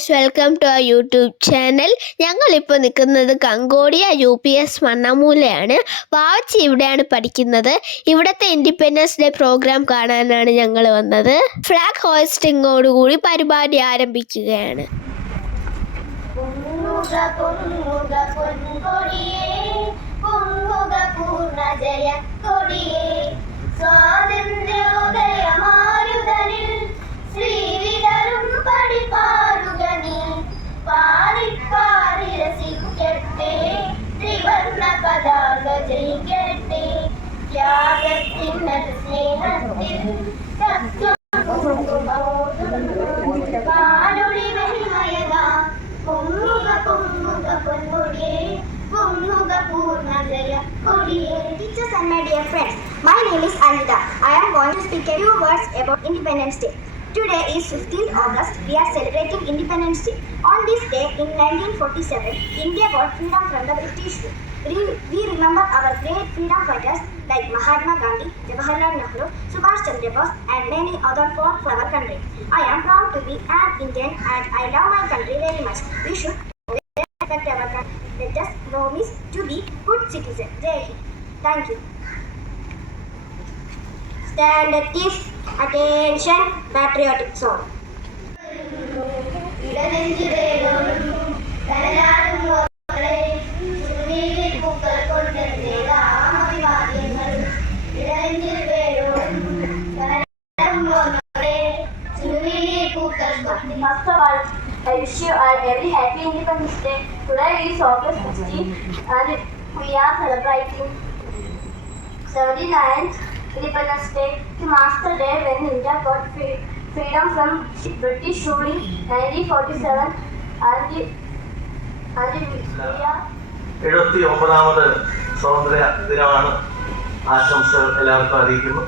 Guys, welcome to our YouTube channel. ഞങ്ങളിപ്പോൾ നിൽക്കുന്നത് കങ്കോടിയ UPS മണ്ണമൂലയാണ്. Vavachi ഇവിടെയാണ് പഠിക്കുന്നത്. ഇവിടുത്തെ ഇൻഡിപെൻഡൻസ് ഡേ പ്രോഗ്രാം കാണാനാണ് ഞങ്ങൾ വന്നത്. ഫ്ലാഗ് ഹോയിസ്റ്റിങ്ങോടുകൂടി പരിപാടി ആരംഭിക്കുകയാണ്. Teachers and my dear friends, my name is Anita. I am going to speak a few words about Independence Day. Today is 15th August. We are celebrating Independence Day. On this day in 1947, India got freedom from the British rule. We remember our great freedom fighters like Mahatma Gandhi, Jawaharlal Nehru, Subhash Chandra Bose and many other fought for our country. I am proud to be an Indian and I love my country very much. We should respect our country. Let us promise to be good citizens. Jai Hind. Thank you. Stand at this. Attention, patriotic song. First of all, I wish you all a very happy Independence Day. Today is August 16 and we are celebrating 79th Independence Day. It marks the day when India got freedom from British rule in 1947 and we are 79ാമത് സ്വാതന്ത്ര്യ ദിനമാണ്. ആശംസകൾ എല്ലാവർക്കും അറിയിക്കുന്നു.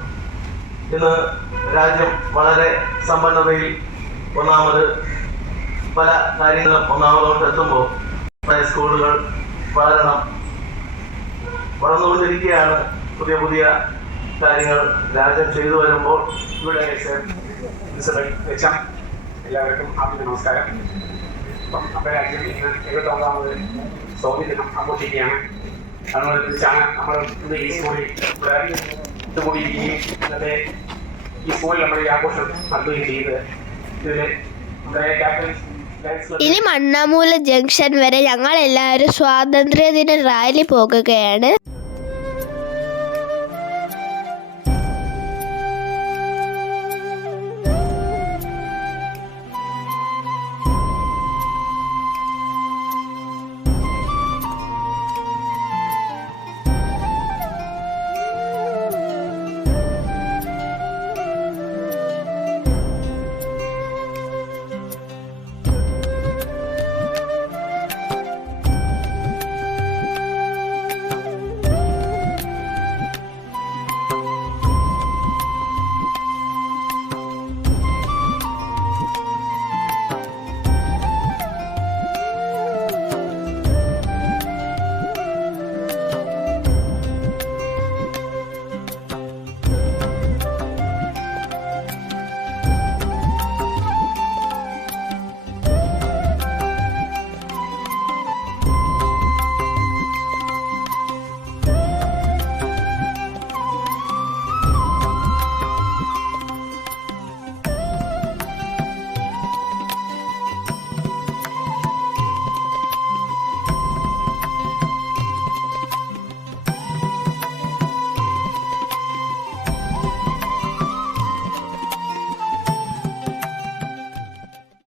ഇന്ന് രാജ്യം വളരെ സമ്പന്നതയിൽ പല കാര്യങ്ങളും ഒന്നാമതോട്ട് എത്തുമ്പോൾ സ്കൂളുകൾ വളർന്നുകൊണ്ടിരിക്കുകയാണ്. പുതിയ കാര്യങ്ങൾ രാജ്യം ചെയ്തു വരുമ്പോൾ ഇവിടെ എല്ലാവർക്കും ആദ്യം നമസ്കാരം. നമ്മുടെ രാജ്യം ഇന്ന് 79ാമത് സ്വാതന്ത്ര്യ ദിനം ആഘോഷിക്കുകയാണ്. അതിനോടനുബന്ധിച്ചാണ് നമ്മൾ ഇന്ന് ഈ സ്കൂളിൽ ഇവിടെ ഇട്ടുകൂടിയിരിക്കുകയും ഇന്നത്തെ ഈ സ്കൂളിൽ നമ്മൾ ഈ ആഘോഷം നടത്തുകയും ചെയ്തത്. ഇതിൽ നമ്മുടെ ക്യാപ്റ്റൻ ഇനി മണ്ണമൂല ജംഗ്ഷൻ വരെ ഞങ്ങൾ എല്ലാവരും സ്വാതന്ത്ര്യദിന റാലി പോകുകയാണ്.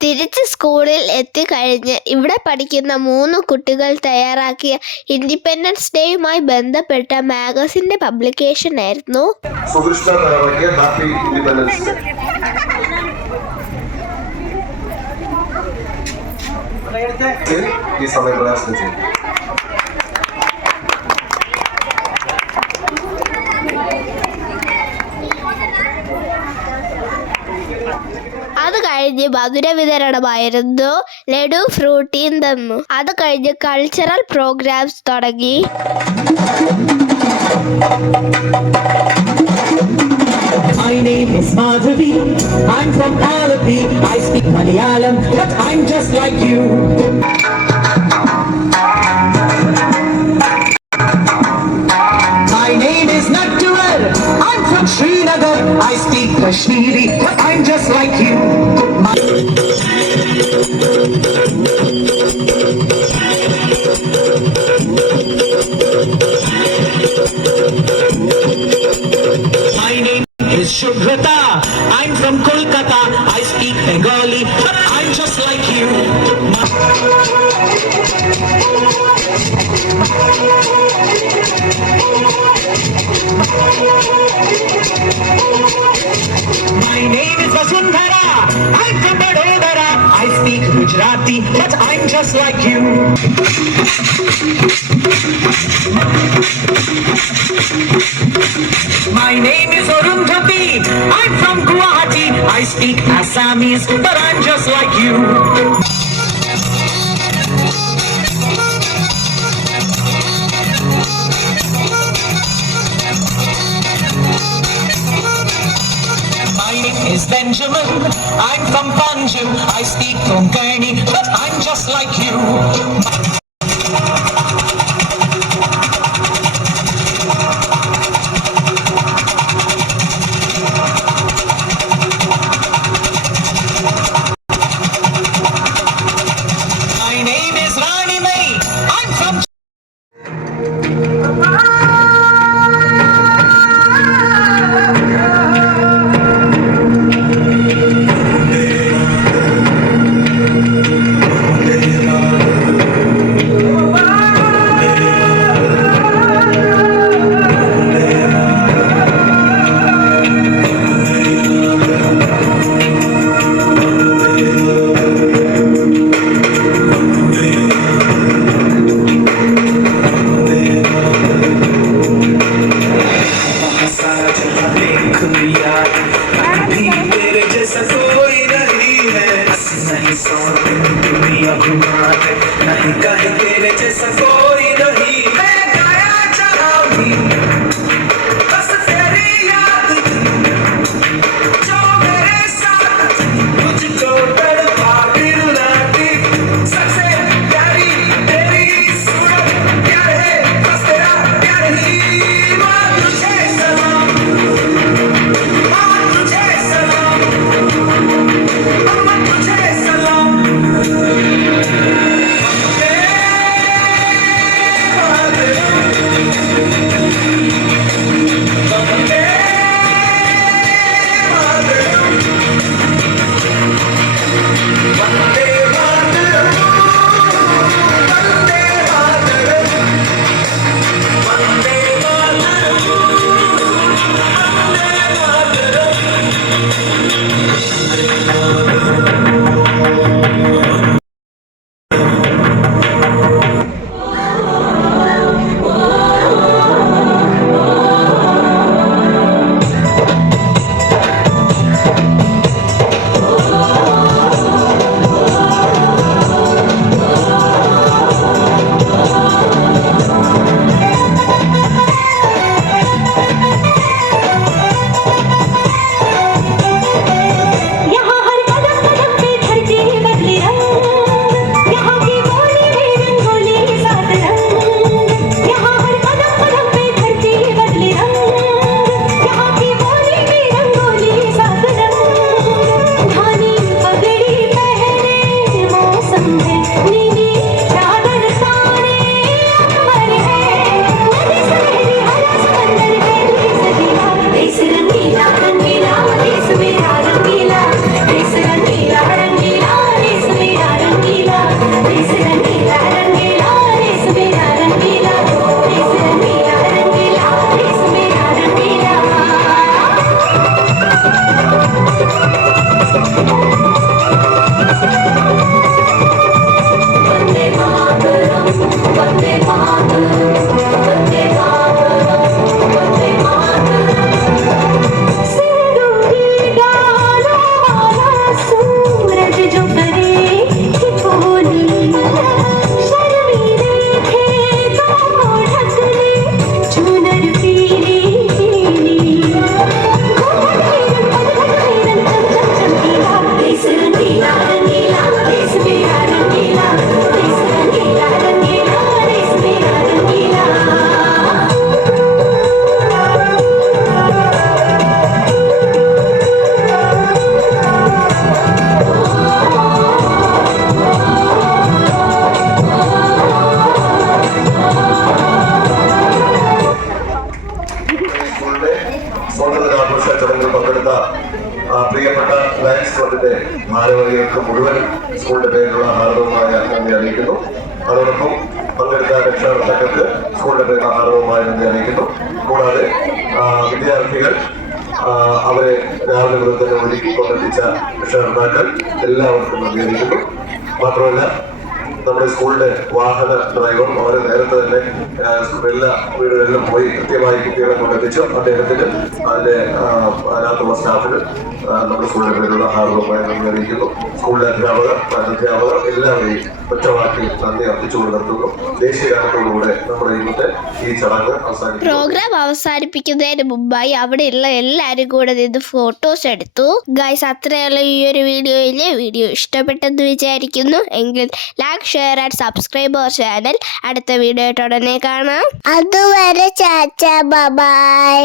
തിരിച്ച് സ്കൂളിൽ എത്തിക്കഴിഞ്ഞ് ഇവിടെ പഠിക്കുന്ന 3 കുട്ടികൾ തയ്യാറാക്കിയ ഇൻഡിപെൻഡൻസ് ഡേയുമായി ബന്ധപ്പെട്ട മാഗസിന്റെ പബ്ലിക്കേഷൻ ആയിരുന്നു. അത് കഴിഞ്ഞ് മധുര വിതരണമായിരുന്നു. ലഡു, ഫ്രൂട്ടിയും തന്നു. അത് കഴിഞ്ഞ് കൾച്ചറൽ പ്രോഗ്രാംസ് തുടങ്ങി. I My name is Madhavi. I'm from Alapi. I speak Malayalam, but I'm just like you. My name is Nattuvar. I'm from Srinagar. I speak Kashmiri, but I'm just like you. My name is Shubhrata. I'm from Kolkata. I speak Bengali, but I'm just like you. My name is Vasundhara. I'm from Vadodara. I speak Gujarati, but I'm just like you. My name is Arundhati. I'm from Guwahati. I speak Assamese, but I'm just like you. My name is Benjamin. I'm from Panjim. I speak Konkani, but I'm just like you. My name is Rani Mai. I'm from यहाँ हर कदम कदम पे धरती बदली रंग lions ക്ലബിന്റെ ഭാരവാഹികൾക്ക് മുഴുവൻ സ്കൂളിന്റെ പേരിലുള്ള ഹാർദവമായ നന്ദി അറിയിക്കുന്നു. അതോടൊപ്പം പങ്കെടുത്ത രക്ഷാകർത്താക്കൾക്ക് സ്കൂളിന്റെ പേരിലുള്ള ഹാർദവമായ നന്ദി അറിയിക്കുന്നു. കൂടാതെ വിദ്യാർത്ഥികൾ അവരെ രാവിലെ മുതൽ തന്നെ ഒരുക്കി കൊണ്ടെത്തിച്ച രക്ഷാകർത്താക്കൾ എല്ലാവർക്കും നന്ദി അറിയിക്കുന്നു. മാത്രമല്ല നമ്മുടെ സ്കൂളിന്റെ വാഹന ഡ്രൈവർ വളരെ നേരത്തെ തന്നെ എല്ലാ വീടുകളിലും പോയി കൃത്യമായി കുട്ടികളെ കൊണ്ടെത്തിച്ചു. അദ്ദേഹത്തിന് അതിന്റെ അതിനകത്തുള്ള സ്റ്റാഫിന് നമ്മുടെ സ്കൂളിന്റെ പേരിലുള്ള ഹാർദവമായി നന്ദി അറിയിക്കുന്നു. സ്കൂളിലെ അധ്യാപകർ അധ്യാപകർ എല്ലാവരെയും ഒറ്റവാക്കിൽ നന്ദി അർപ്പിച്ചുകൊണ്ട് നിർത്തുന്നു. ദേശീയ ഗാനത്തോടുകൂടെ നമ്മുടെ ഇന്നത്തെ ഈ ചടങ്ങ് അവസാനിക്കുന്നു. പ്രോഗ്രാം അവസാനിപ്പിക്കുന്നതിന് മുമ്പായി അവിടെയുള്ള എല്ലാവരും കൂടെ നിന്ന് ഫോട്ടോസ് എടുത്തു. ഗൈസ്, അത്രയുള്ള ഈ ഒരു വീഡിയോ ഇഷ്ടപ്പെട്ടെന്ന് വിചാരിക്കുന്നു. എങ്കിൽ like, share and subscribe our channel. അടുത്ത വീഡിയോ ആയിട്ട് ഉടനെ കാണാം. അതുവരെ ചാച്ച, ബൈ.